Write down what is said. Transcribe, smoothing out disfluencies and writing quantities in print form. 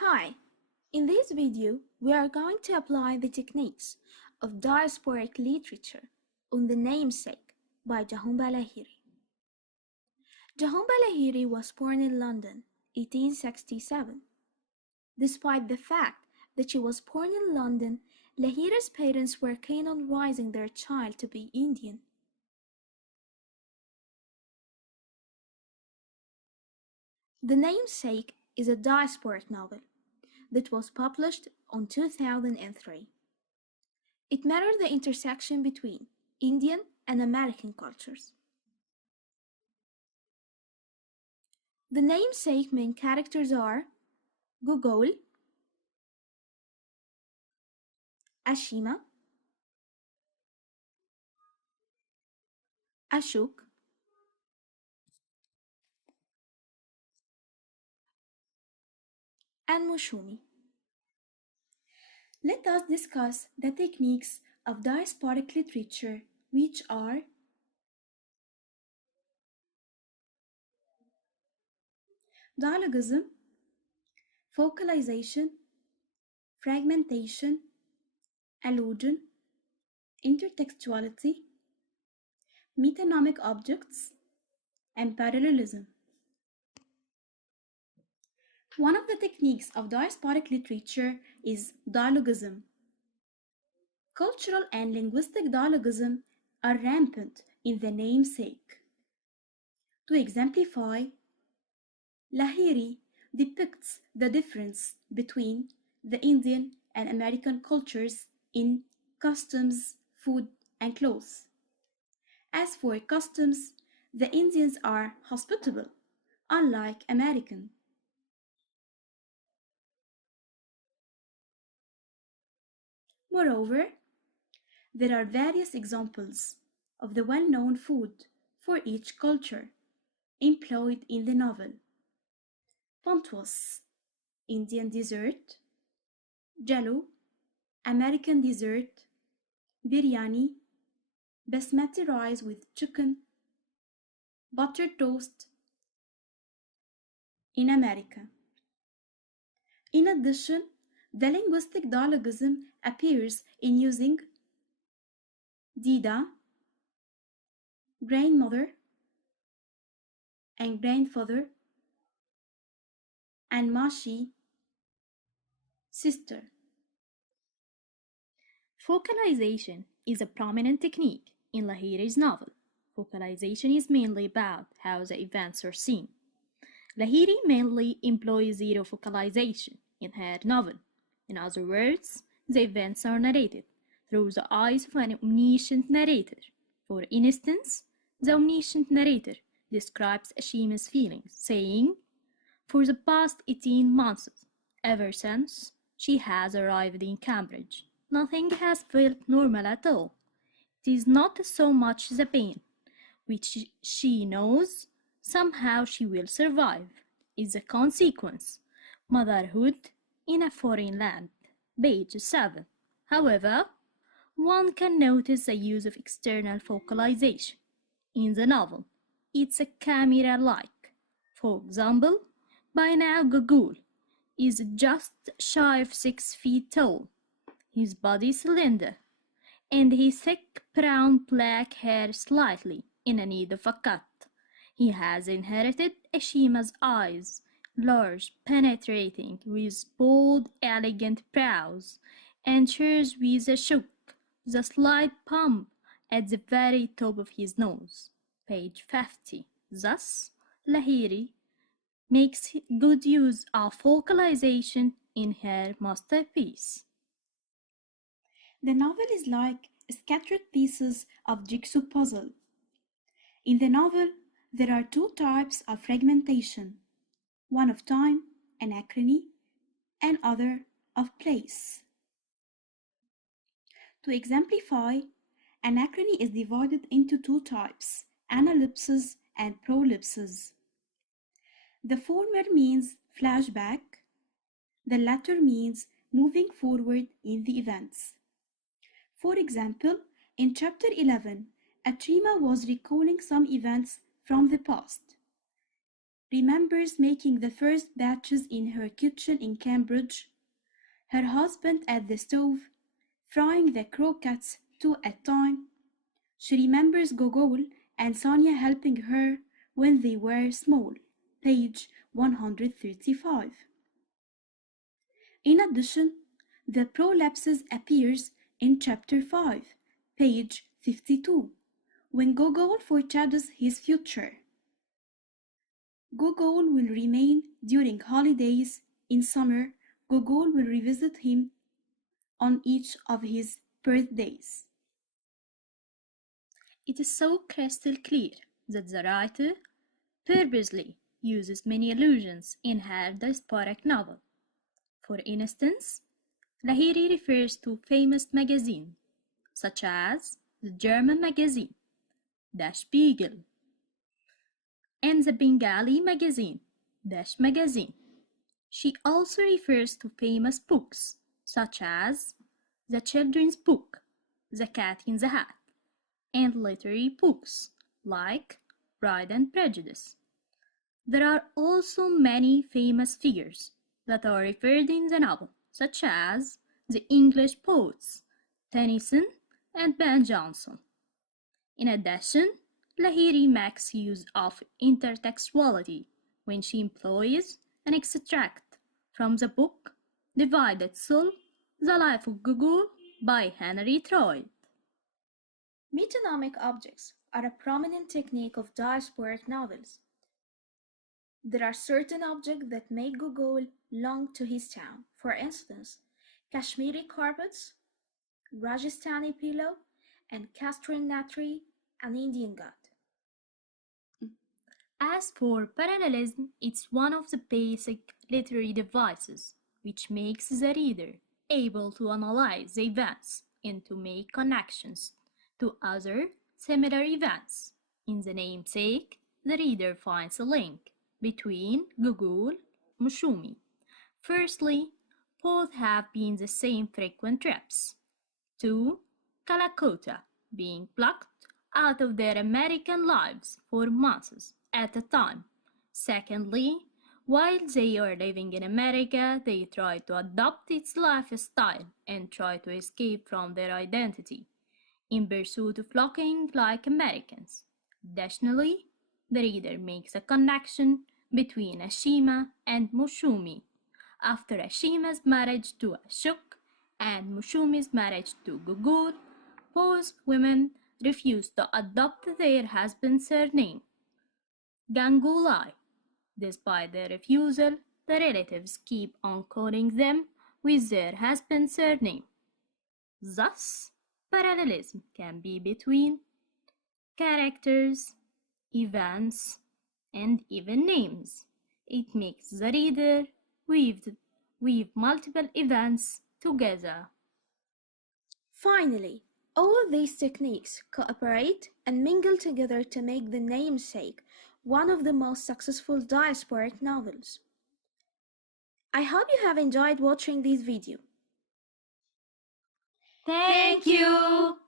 Hi, in this video we are going to apply the techniques of diasporic literature on the namesake by Juhumpa Lahiri. Juhumpa Lahiri was born in London, 1867. Despite the fact that she was born in London, Lahiri's parents were keen on raising their child to be Indian. The Namesake is a diasporic novel that was published in 2003. It mirrors the intersection between Indian and American cultures. The Namesake main characters are Gogol, Ashima, Ashok, and Mushumi. Let us discuss the techniques of diasporic literature, which are dialogism, focalization, fragmentation, allusion, intertextuality, metonymic objects, and parallelism. One of the techniques of diasporic literature is dialogism. Cultural and linguistic dialogism are rampant in the Namesake. To exemplify, Lahiri depicts the difference between the Indian and American cultures in customs, food, and clothes. As for customs, the Indians are hospitable, unlike American. Moreover, there are various examples of the well-known food for each culture employed in the novel. Pontuas, Indian dessert; Jello, American dessert; biryani, basmati rice with chicken; buttered toast in America. In addition, the linguistic dialogism appears in using Dida, grandmother, and grandfather, and Mashi, sister. Focalization is a prominent technique in Lahiri's novel. Focalization is mainly about how the events are seen. Lahiri mainly employs zero focalization in her novel. In other words, the events are narrated through the eyes of an omniscient narrator. For instance, the omniscient narrator describes Ashima's feelings, saying, "For the past 18 months, ever since she has arrived in Cambridge, nothing has felt normal at all. It is not so much the pain, which she knows somehow she will survive, is a consequence. Motherhood in a foreign land." Page 7. However, one can notice the use of external focalization. In the novel, it's a camera-like. For example, by now Gogol is just shy of 6 feet tall, his body slender, and his thick brown black hair slightly in need of a cut. He has inherited Ashima's eyes, large, penetrating, with bold, elegant brows, and shares with Ashok the slight bump at the very top of his nose. Page 50. Thus, Lahiri makes good use of focalization in her masterpiece. The novel is like scattered pieces of jigsaw puzzle. In the novel, there are two types of fragmentation, one of time, anachrony, and other of place. To exemplify, anachrony is divided into two types, analepsis and prolepsis. The former means flashback, the latter means moving forward in the events. For example, in chapter 11, Atrima was recalling some events from the past. remembers making the first batches in her kitchen in Cambridge, her husband at the stove, frying the croquettes 2 at a time. She remembers Gogol and Sonia helping her when they were small, page 135. In addition, the prolapses appears in chapter 5, page 52, when Gogol foreshadows his future. Gogol will remain during holidays. In summer, Gogol will revisit him on each of his birthdays. It is so crystal clear that the writer purposely uses many allusions in her diasporic novel. For instance, Lahiri refers to famous magazines such as the German magazine, Der Spiegel, and the Bengali magazine, Desh Magazine. She also refers to famous books such as the children's book, The Cat in the Hat, and literary books like Pride and Prejudice. There are also many famous figures that are referred in the novel, such as the English poets Tennyson and Ben Jonson. In addition, Lahiri makes use of intertextuality when she employs an extract from the book Divided Soul, The Life of Gogol by Henry Troy. Metonymic objects are a prominent technique of diasporic novels. There are certain objects that make Gogol belong to his town. For instance, Kashmiri carpets, Rajasthani pillow, and Castral Natri, an Indian god. As for parallelism, it's one of the basic literary devices which makes the reader able to analyze the events and to make connections to other similar events. In the namesake, the reader finds a link between Gogol and Mushumi. Firstly, both have been the same frequent trips to Calcutta, being plucked out of their American lives for months at a time. Secondly, while they are living in America, they try to adopt its lifestyle and try to escape from their identity in pursuit of looking like Americans. Additionally, the reader makes a connection between Ashima and Mushumi after Ashima's marriage to Ashok and Mushumi's marriage to Gogol. Both women refuse to adopt their husband's surname, Ganguly. Despite their refusal, the relatives keep on calling them with their husband's surname. Thus, parallelism can be between characters, events, and even names. It makes the reader weave multiple events together. Finally, all these techniques cooperate and mingle together to make The Namesake one of the most successful diasporic novels. I hope you have enjoyed watching this video. Thank you!